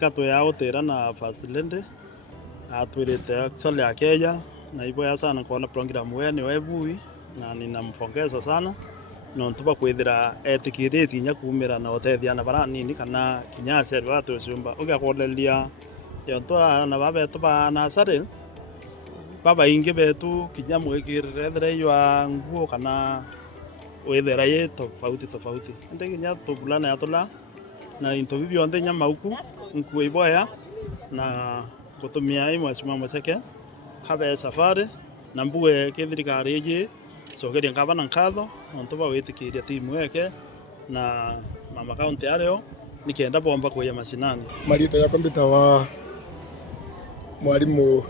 ndagika tuyagutira na First Lady atwirite actually akeja na iboya sana kuona program wene webui na ninampongeza sana no ntuba kwithira etikiriti nya kumira na utethia bara nini kana kinyase watu cumba ugakolelia yonto na babetu ba nasari baba ingi betu kinya mwikirethire ywa nguo kana wethera ye tofauti ndege nya tubulana yatola na into bibyo onde nya mauku nkuwe iboya na kutumia imwe simamo seke kabe safari na mbuwe kithirikari iji sogeria ngabana nkatho onto ba witikiria timu yake na mama county areo nikienda bomba kuya mashinani marito ya kompyuta wa mwalimu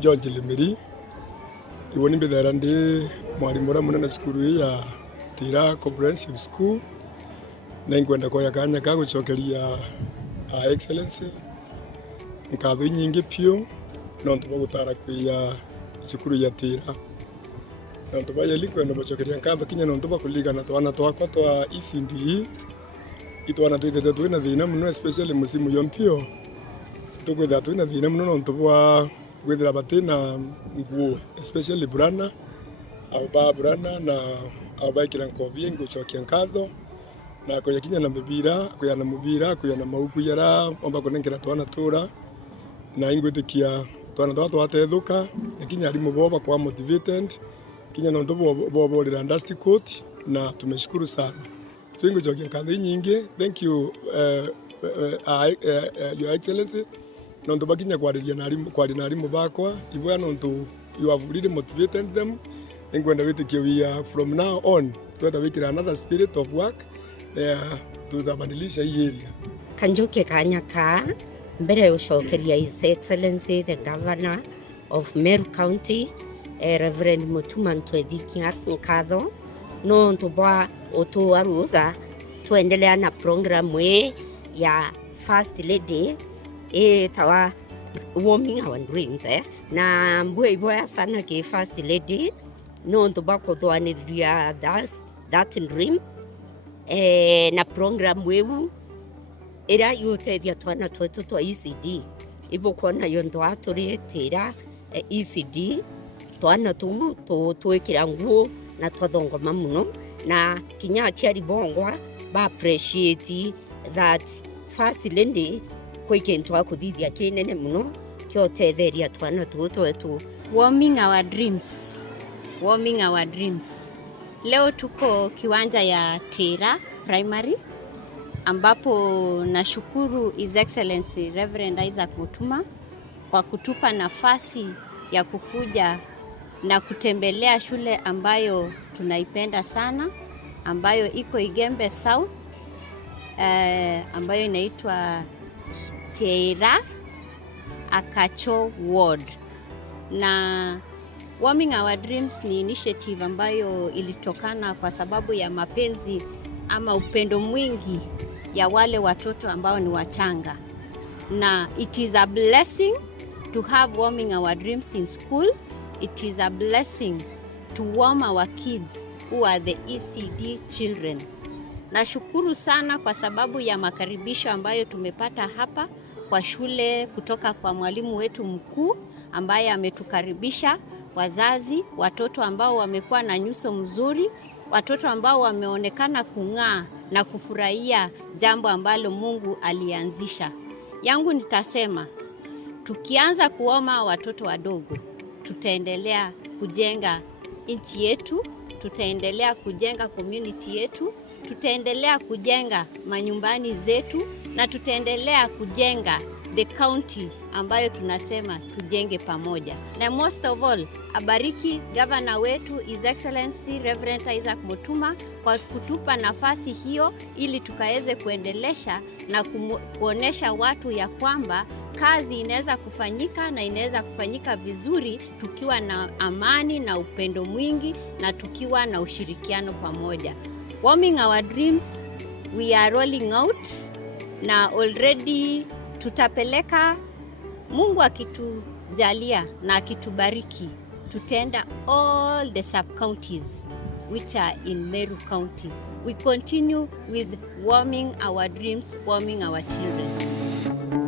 George Limiri iboni mbethera ndi mwalimu ra munene cukuru ya Tira Comprehensive School na ngwenda koya kanya ka gucokeria excellency nkatho nyingi pio no ntuba gutara kuya cukuru ya Tira na ntuba yeli kwenda gucokeria nkatho kinya no ntuba kuligana twana twakwa twa ECD itwana twitete twina thina muno especially musimu yompio tukwitha twina thina muno no ntuba gwithira batina nguo especially burana au ba burana na au ba kila nkobi ngucokia nkatho na koya kinya na mibira kuya na mubira kuya na mauku yara omba kunenkera twana tura na ingwitikia twana twatethuka kinya ari muboba kwa motivated kinya no ndobo bobo le dusty coat na tumeshukuru sana singo jogi nkatho nyingi. Thank you your excellency no ndo bakinya kwariria na arimu bakwa iboya no ndo you have really motivated them ngwenda witikia we are from now on tweta wikira another spirit of work tutabadilisha hii area. Kanjoke kanyaka mbere ucokeria His Excellency the Governor of Meru County Reverend Mutuma Ntwethikia nkatho no ntubwa utuarutha tuendelea na program ya First Lady tawa warming our dreams na mbwe iboya sana ki First Lady no ntubwa kuthwanithia that dream na program wewu ira yutethia twana twetu twa ECD ibo kuona yondo aturi Tira ECD twana tu twikira nguo na twathongoma muno na kinya aciari bongwa ba appreciate that First Lady kwikintu akuthithia kinene muno kiotetheria twana twetu. Warming our dreams. Leo tuko kiwanja ya Tira Primary ambapo nashukuru His Excellency Reverend Isaac Mutuma kwa kutupa nafasi ya kukuja na kutembelea shule ambayo tunaipenda sana ambayo iko Igembe South ambayo inaitwa Tira Akacho Ward. Na Warming Our Dreams ni initiative ambayo ilitokana kwa sababu ya mapenzi ama upendo mwingi ya wale watoto ambao ni wachanga. Na it is a blessing to have Warming Our Dreams in school. It is a blessing to warm our kids who are the ECD children. Nashukuru sana kwa sababu ya makaribisho ambayo tumepata hapa kwa shule kutoka kwa mwalimu wetu mkuu ambaye ametukaribisha, wazazi, watoto ambao wamekuwa na nyuso mzuri, watoto ambao wameonekana kung'aa na kufurahia jambo ambalo Mungu alianzisha. Yangu nitasema tukianza kuoma watoto wadogo tutaendelea kujenga nchi yetu, tutaendelea kujenga community yetu, tutaendelea kujenga manyumbani zetu na tutaendelea kujenga the county ambayo tunasema tujenge pamoja. Na most of all, abariki governor wetu His Excellency Reverend Isaac Mutuma kwa kutupa nafasi hiyo ili tukaweze kuendelesha na kuonesha watu ya kwamba kazi inaweza kufanyika na inaweza kufanyika vizuri tukiwa na amani na upendo mwingi na tukiwa na ushirikiano pamoja. Warming Our Dreams, we are rolling out na already tutapeleka, Mungu akitujalia na akitubariki, tutaenda all the sub-counties which are in Meru County. We continue with warming our dreams, warming our children.